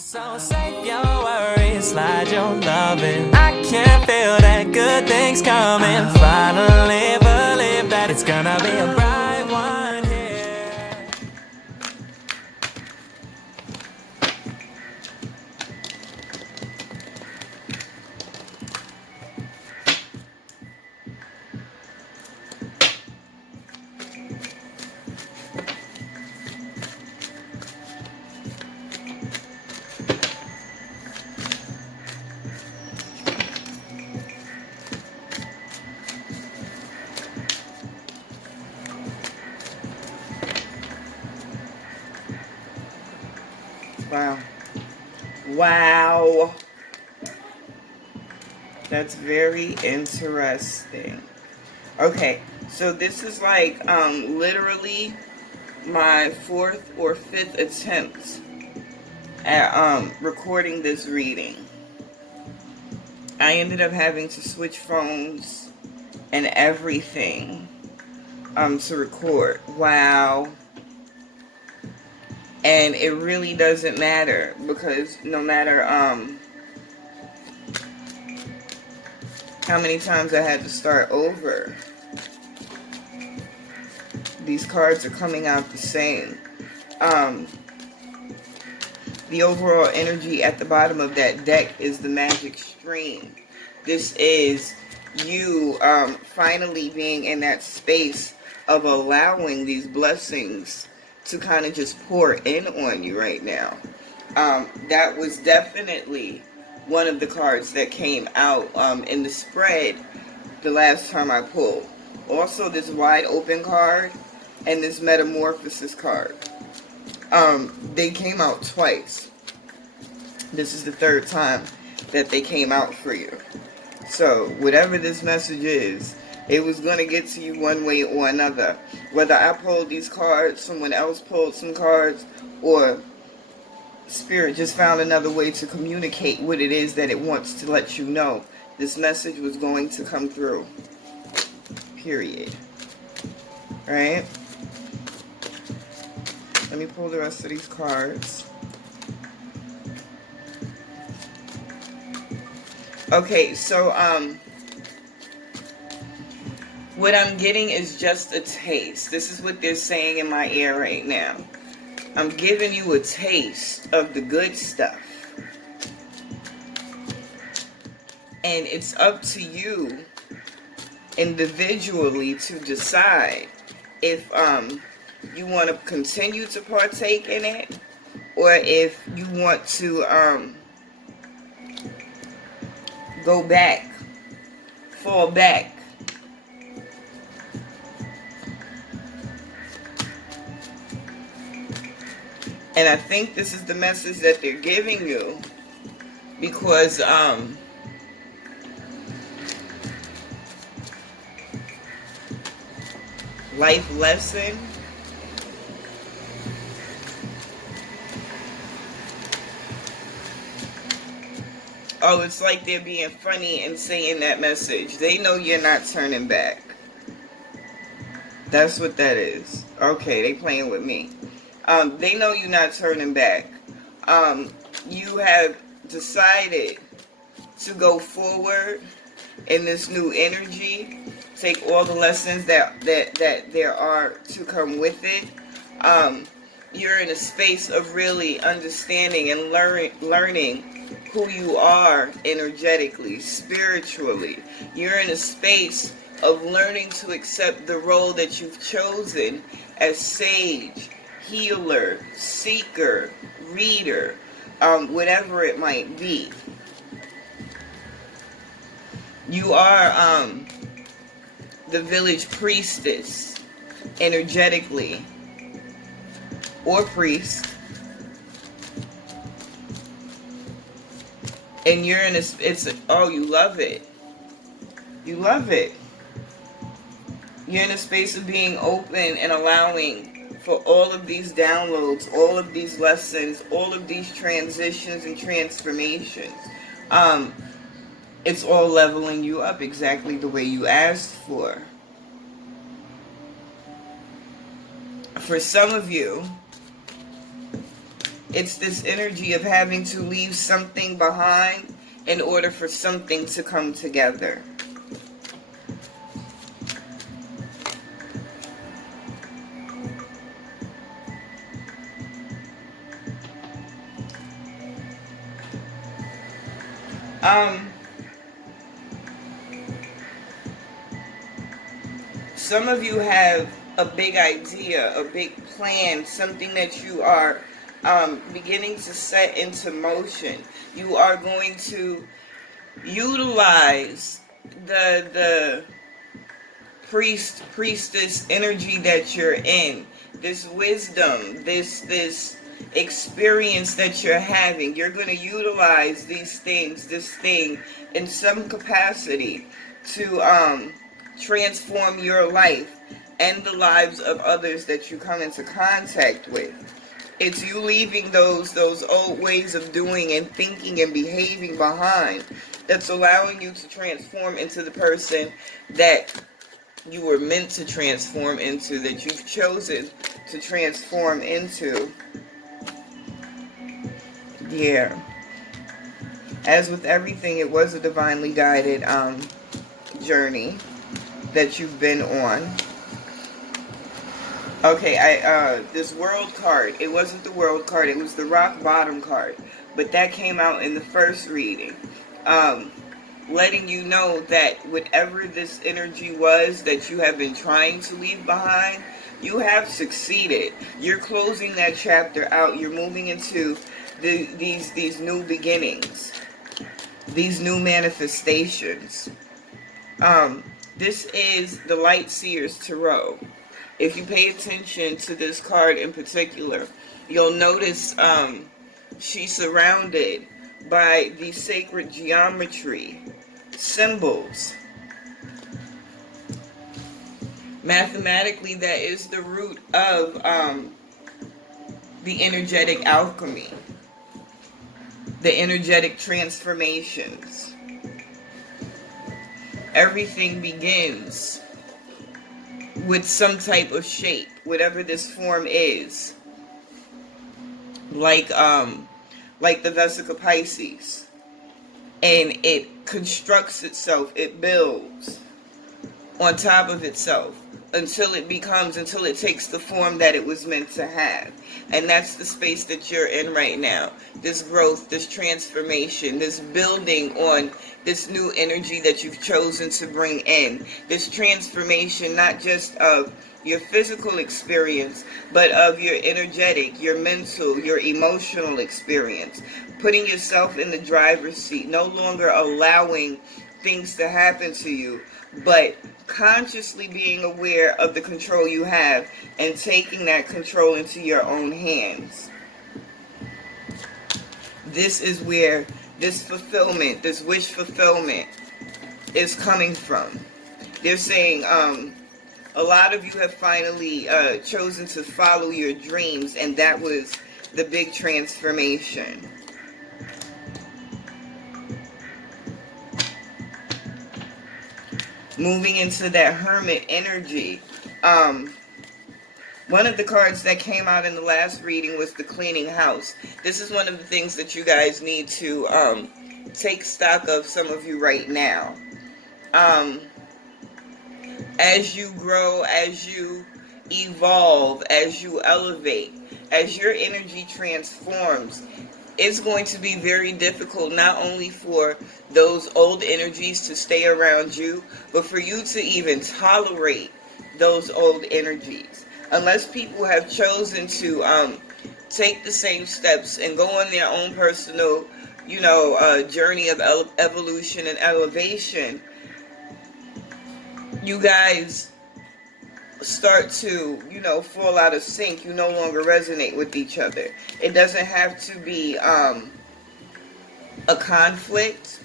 So save your worries, slide your loving. I can feel that good things coming. Finally believe that it's gonna be a bright one here. Wow. Wow. That's very interesting. Okay, so this is like literally my 4th or 5th attempt at recording this reading. I ended up having to switch phones and everything to record. Wow. And it really doesn't matter, because no matter how many times I had to start over, these cards are coming out the same. The overall energy at the bottom of that deck is the magic stream. This is you finally being in that space of allowing these blessings to kind of just pour in on you right now. That was definitely one of the cards that came out in the spread the last time I pulled. Also, this wide open card and this metamorphosis card. They came out twice. This is the 3rd time that they came out for you. So, whatever this message is, it was going to get to you one way or another. Whether I pulled these cards, someone else pulled some cards, or Spirit just found another way to communicate what it is that it wants to let you know. This message was going to come through. Period. Alright? Let me pull the rest of these cards. Okay, so what I'm getting is just a taste. This is what they're saying in my ear right now. I'm giving you a taste of the good stuff. And it's up to you individually to decide if you want to continue to partake in it, or if you want to go back, fall back. And I think this is the message that they're giving you, because life lesson. Oh, it's like they're being funny and saying that message. They know you're not turning back. That's what that is. Okay, they playing with me. They know you're not turning back. You have decided to go forward in this new energy. Take all the lessons that there are to come with it. You're in a space of really understanding and learning who you are energetically, spiritually. You're in a space of learning to accept the role that you've chosen as sage, healer, seeker, reader, whatever it might be. You are the village priestess energetically, or priest. And you're in oh, you love it. You love it. You're in a space of being open and allowing for all of these downloads, all of these lessons, all of these transitions and transformations. It's all leveling you up exactly the way you asked for. For some of you, It's this energy of having to leave something behind in order for something to come together. Some of you have a big idea, a big plan, something that you are beginning to set into motion. You are going to utilize the priestess energy that you're in, this wisdom, this experience that you're having. You're going to utilize these things, this thing, in some capacity to transform your life and the lives of others that you come into contact with. It's you leaving those old ways of doing and thinking and behaving behind, that's allowing you to transform into the person that you were meant to transform into, that you've chosen to transform into. Yeah. As with everything, it was a divinely guided journey that you've been on. Okay, this world card, it wasn't the world card, it was the rock bottom card. But that came out in the first reading. Letting you know that whatever this energy was that you have been trying to leave behind, you have succeeded. You're closing that chapter out. You're moving into these new beginnings, these new manifestations. This is the Light Seers Tarot. If you pay attention to this card in particular, you'll notice she's surrounded by the sacred geometry, symbols. Mathematically, that is the root of the energetic alchemy, the energetic transformations. Everything begins with some type of shape, whatever this form is. Like the Vesica Pisces. And it constructs itself, it builds on top of itself until it takes the form that it was meant to have. And that's the space that you're in right now. This growth, this transformation, this building on this new energy that you've chosen to bring in. This transformation, not just of your physical experience, but of your energetic, your mental, your emotional experience. Putting yourself in the driver's seat, no longer allowing things to happen to you, but consciously being aware of the control you have and taking that control into your own hands. This is where this fulfillment, this wish fulfillment is coming from. They're saying a lot of you have finally chosen to follow your dreams, and that was the big transformation. Moving into that hermit energy. One of the cards that came out in the last reading was the cleaning house. This is one of the things that you guys need to take stock of, some of you right now. As you grow, as you evolve, as you elevate, as your energy transforms, it's going to be very difficult not only for those old energies to stay around you, but for you to even tolerate those old energies. Unless people have chosen to take the same steps and go on their own personal, journey of evolution and elevation, you guys start to, fall out of sync. You no longer resonate with each other. It doesn't have to be a conflict.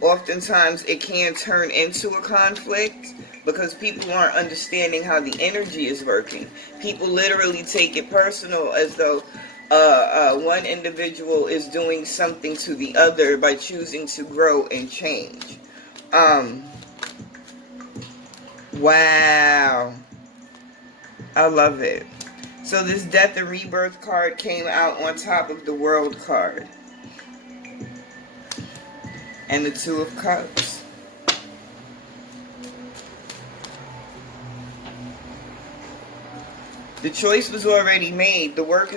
Oftentimes it can turn into a conflict because people aren't understanding how the energy is working. People literally take it personal, as though one individual is doing something to the other by choosing to grow and change. Wow. I love it. So this Death and Rebirth card came out on top of the World card. And the Two of Cups. The choice was already made. The work...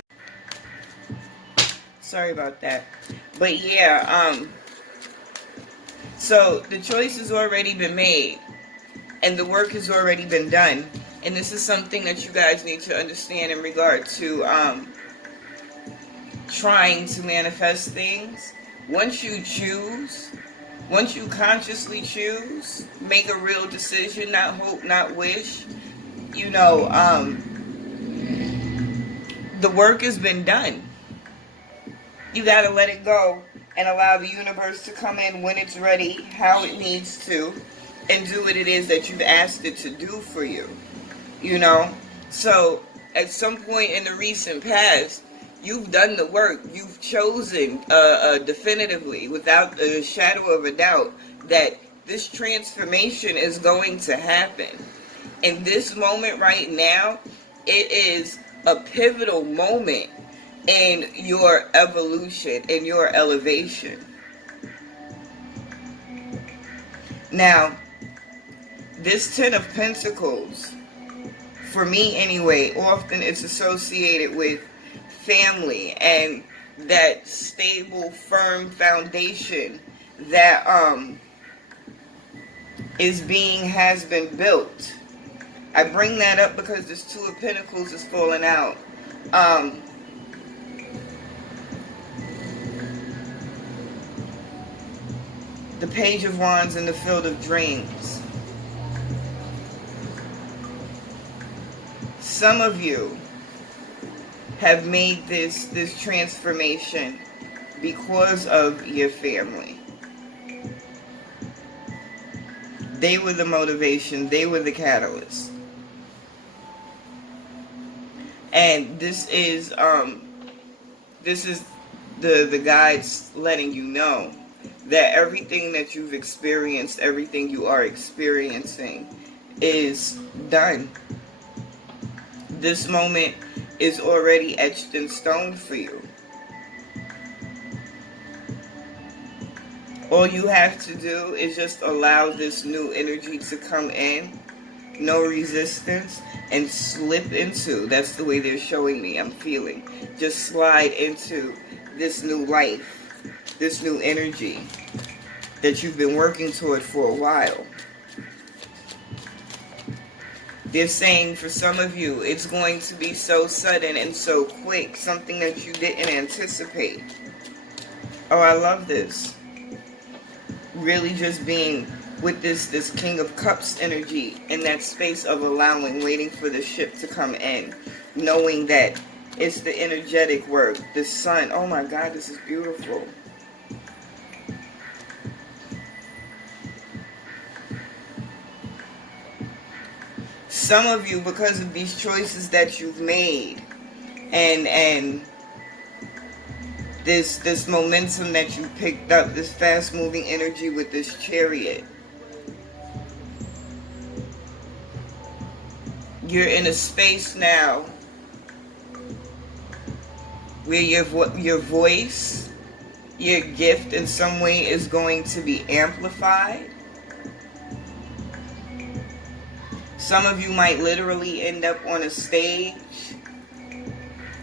Sorry about that. But yeah, so the choice has already been made. And the work has already been done. And this is something that you guys need to understand in regard to trying to manifest things. Once you choose, once you consciously choose, make a real decision, not hope, not wish, you know, the work has been done. You got to let it go and allow the universe to come in when it's ready, how it needs to, and do what it is that you've asked it to do for you. You know? So, at some point in the recent past, you've done the work. You've chosen definitively, without a shadow of a doubt, that this transformation is going to happen. In this moment right now, it is a pivotal moment in your evolution, in your elevation. Now, this Ten of Pentacles, for me anyway, often it's associated with family and that stable, firm foundation that has been built. I bring that up because this Two of Pentacles is falling out. The Page of Wands and the Field of Dreams. Some of you have made this transformation because of your family. They were the motivation. They were the catalyst. And this is the guides letting you know that everything that you've experienced, everything you are experiencing is done. This moment is already etched in stone for you. All you have to do is just allow this new energy to come in, no resistance, and slip into, that's the way they're showing me, I'm feeling, just slide into this new life, this new energy that you've been working toward for a while. They're saying for some of you, it's going to be so sudden and so quick, something that you didn't anticipate. Oh, I love this. Really just being with this King of Cups energy in that space of allowing, waiting for the ship to come in, knowing that it's the energetic work, the sun. Oh my God, this is beautiful. Some of you, because of these choices that you've made, and this momentum that you picked up, this fast-moving energy with this Chariot, you're in a space now where your voice, your gift in some way is going to be amplified. Some of you might literally end up on a stage,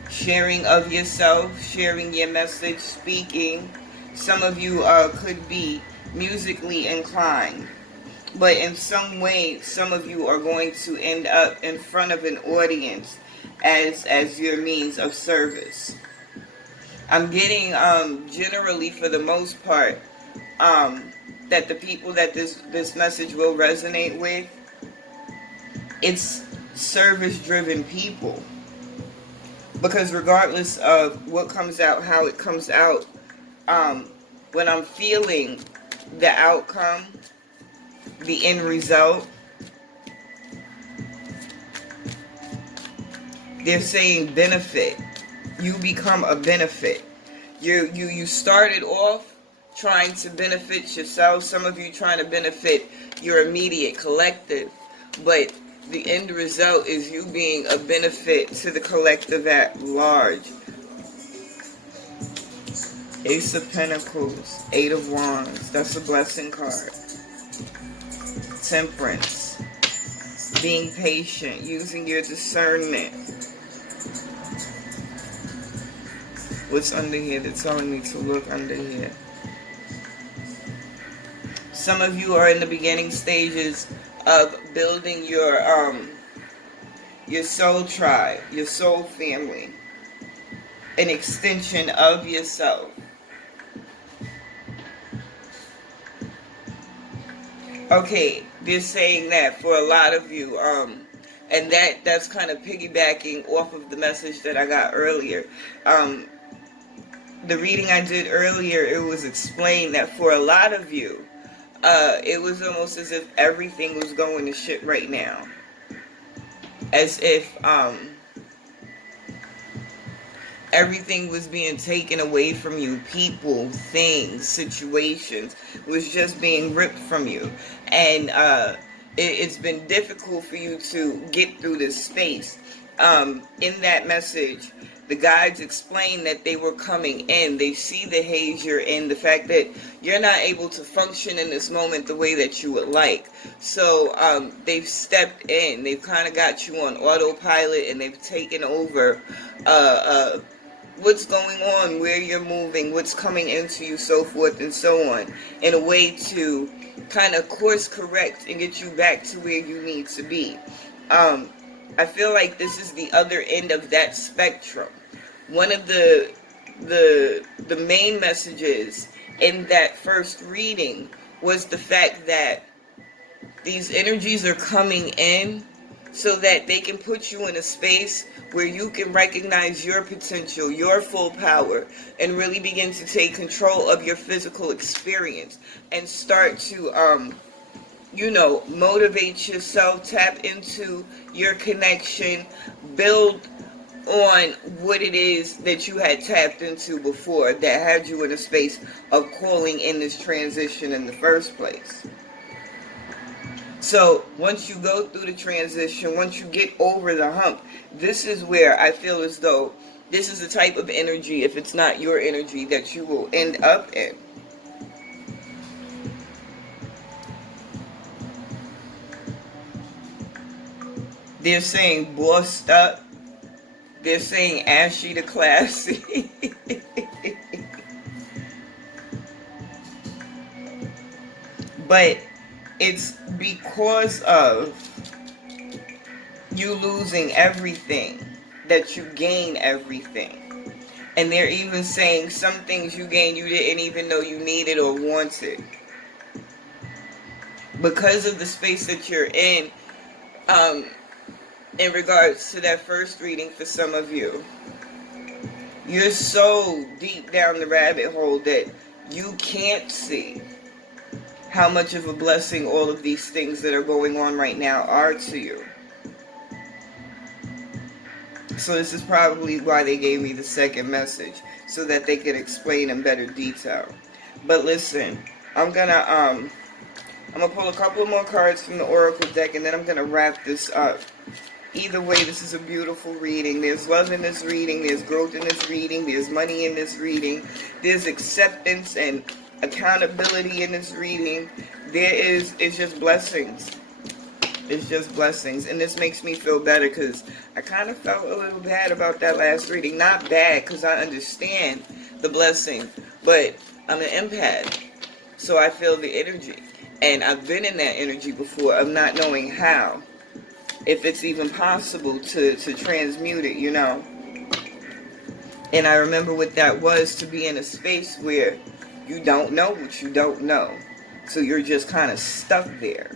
sharing of yourself, sharing your message, speaking. Some of you could be musically inclined. But in some way, some of you are going to end up in front of an audience as your means of service. I'm getting, generally for the most part, that the people that this message will resonate with, it's service-driven people. Because regardless of what comes out, how it comes out, when I'm feeling the outcome, the end result, they're saying benefit. You become a benefit. You started off trying to benefit yourself. Some of you trying to benefit your immediate collective. But the end result is you being a benefit to the collective at large. Ace of Pentacles, Eight of Wands, that's a blessing card. Temperance, being patient, using your discernment. What's under here? They're telling me to look under here. Some of you are in the beginning stages of building your soul tribe, your soul family, an extension of yourself. Okay, they're saying that for a lot of you, and that's kind of piggybacking off of the message that I got earlier. The reading I did earlier, it was explained that for a lot of you, it was almost as if everything was going to shit right now. As if everything was being taken away from you. People, things, situations was just being ripped from you. And it's been difficult for you to get through this space. In that message, the guides explain that they were coming in. They see the haze you're in, the fact that you're not able to function in this moment the way that you would like. So they've stepped in. They've kind of got you on autopilot, and they've taken over what's going on, where you're moving, what's coming into you, so forth and so on, in a way to kind of course correct and get you back to where you need to be. I feel like this is the other end of that spectrum. One of the main messages in that first reading was the fact that these energies are coming in so that they can put you in a space where you can recognize your potential, your full power, and really begin to take control of your physical experience and start to motivate yourself, tap into your connection, build on what it is that you had tapped into before that had you in a space of calling in this transition in the first place. So once you go through the transition, once you get over the hump, this is where I feel as though this is the type of energy, if it's not your energy, that you will end up in. They're saying bossed up. They're saying ashy to classy. But it's because of you losing everything that you gain everything. And they're even saying some things you gained you didn't even know you needed or wanted. Because of the space that you're in regards to that first reading for some of you, you're so deep down the rabbit hole that you can't see how much of a blessing all of these things that are going on right now are to you. So this is probably why they gave me the second message, so that they could explain in better detail. But listen, I'm gonna pull a couple more cards from the Oracle deck, and then I'm gonna wrap this up. Either way, this is a beautiful reading. There's love in this reading. There's growth in this reading. There's money in this reading. There's acceptance and accountability in this reading. It's just blessings. It's just blessings. And this makes me feel better because I kind of felt a little bad about that last reading. Not bad because I understand the blessing, but I'm an empath. So I feel the energy. And I've been in that energy before of not knowing how. If it's even possible to transmute it, And I remember what that was, to be in a space where you don't know what you don't know. So you're just kind of stuck there.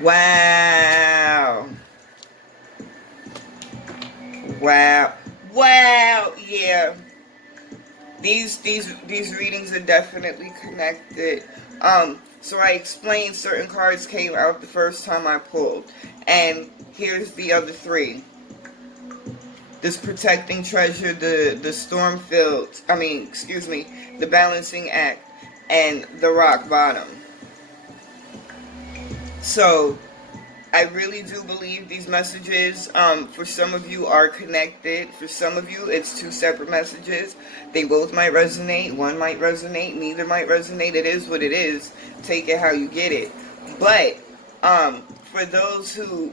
Wow. Wow. Wow. Yeah. These readings are definitely connected. So I explained certain cards came out the first time I pulled. And here's the other three. This protecting treasure, the storm field, the balancing act, and the rock bottom. So I really do believe these messages, for some of you, are connected. For some of you, it's two separate messages. They both might resonate. One might resonate. Neither might resonate. It is what it is. Take it how you get it. But for those who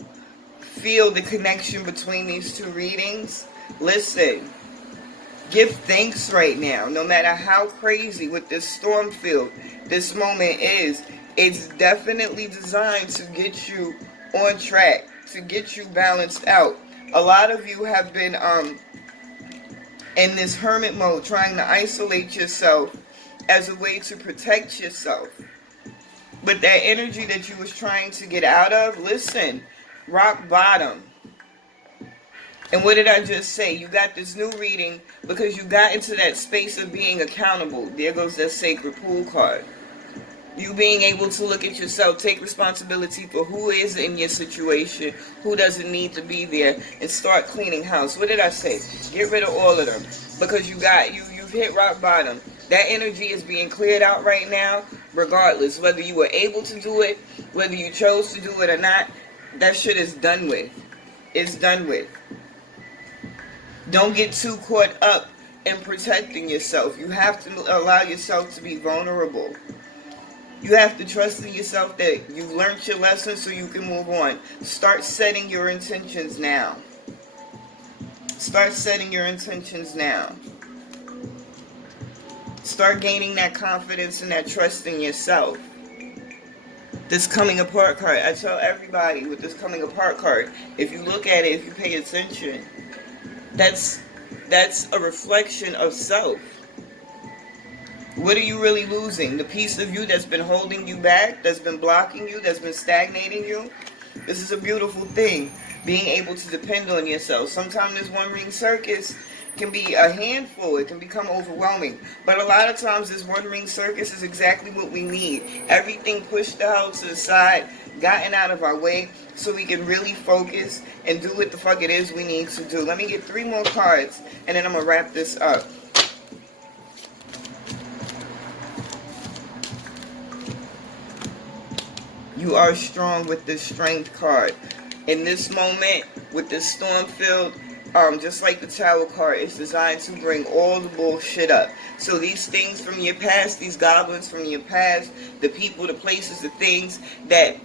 feel the connection between these two readings, listen. Give thanks right now. No matter how crazy with this storm field this moment is, it's definitely designed to get you on track, to get you balanced out. A lot of you have been in this hermit mode, trying to isolate yourself as a way to protect yourself. But that energy that you was trying to get out of, listen, rock bottom. And what did I just say? You got this new reading because you got into that space of being accountable. There goes that sacred pool card. You being able to look at yourself, take responsibility for who is in your situation, who doesn't need to be there, and start cleaning house. What did I say? Get rid of all of them. Because you've hit rock bottom. That energy is being cleared out right now, regardless. Whether you were able to do it, whether you chose to do it or not, that shit is done with. It's done with. Don't get too caught up in protecting yourself. You have to allow yourself to be vulnerable. You have to trust in yourself that you've learned your lesson so you can move on. Start setting your intentions now. Start setting your intentions now. Start gaining that confidence and that trust in yourself. This coming apart card, I tell everybody with this coming apart card, if you look at it, if you pay attention, that's a reflection of self. What are you really losing? The piece of you that's been holding you back, that's been blocking you, that's been stagnating you? This is a beautiful thing, being able to depend on yourself. Sometimes this one-ring circus can be a handful. It can become overwhelming. But a lot of times this one-ring circus is exactly what we need. Everything pushed the hell to the side, gotten out of our way, so we can really focus and do what the fuck it is we need to do. Let me get 3 more cards, and then I'm going to wrap this up. You are strong with this strength card. In this moment, with this storm field, just like the Tower card, it's designed to bring all the bullshit up. So these things from your past, these goblins from your past, the people, the places, the things that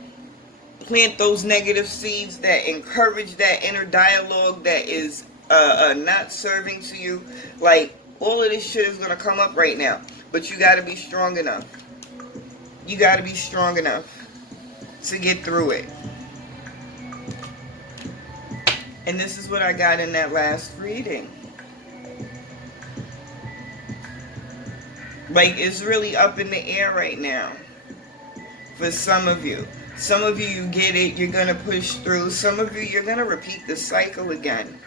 plant those negative seeds, that encourage that inner dialogue that is not serving to you, like, all of this shit is going to come up right now. But you got to be strong enough. You got to be strong enough to get through it. And this is what I got in that last reading. Like, it's really up in the air right now for some of you. Some of you, you get it, you're going to push through. Some of you, you're going to repeat the cycle again.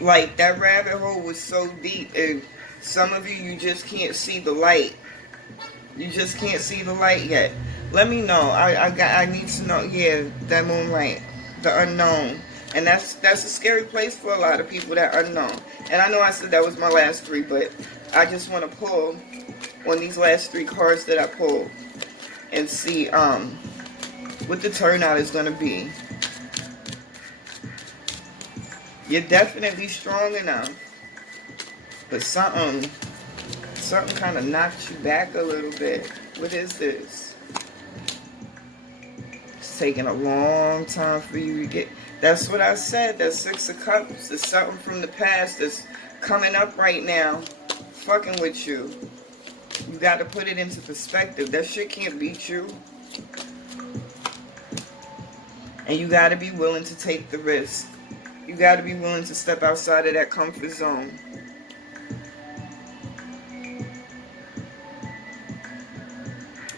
Like, that rabbit hole was so deep, and some of you, you just can't see the light. You just can't see the light yet. Let me know. I need to know. Yeah, that moonlight, the unknown, and that's a scary place for a lot of people. That unknown. And I know I said that was my last 3, but I just want to pull on these last 3 cards that I pulled and see what the turnout is going to be. You're definitely strong enough, but something kind of knocked you back a little bit. What is this? It's taking a long time for you to get. That's what I said. That 6 of Cups is something from the past that's coming up right now, fucking with you. You got to put it into perspective. That shit can't beat you. And you got to be willing to take the risk. You got to be willing to step outside of that comfort zone.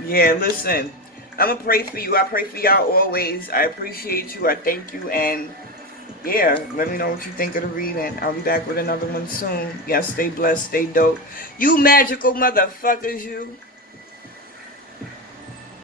Yeah, listen, I'm going to pray for you. I pray for y'all always. I appreciate you. I thank you. And yeah, let me know what you think of the reading. I'll be back with another one soon. Y'all stay blessed, stay dope. You magical motherfuckers, you.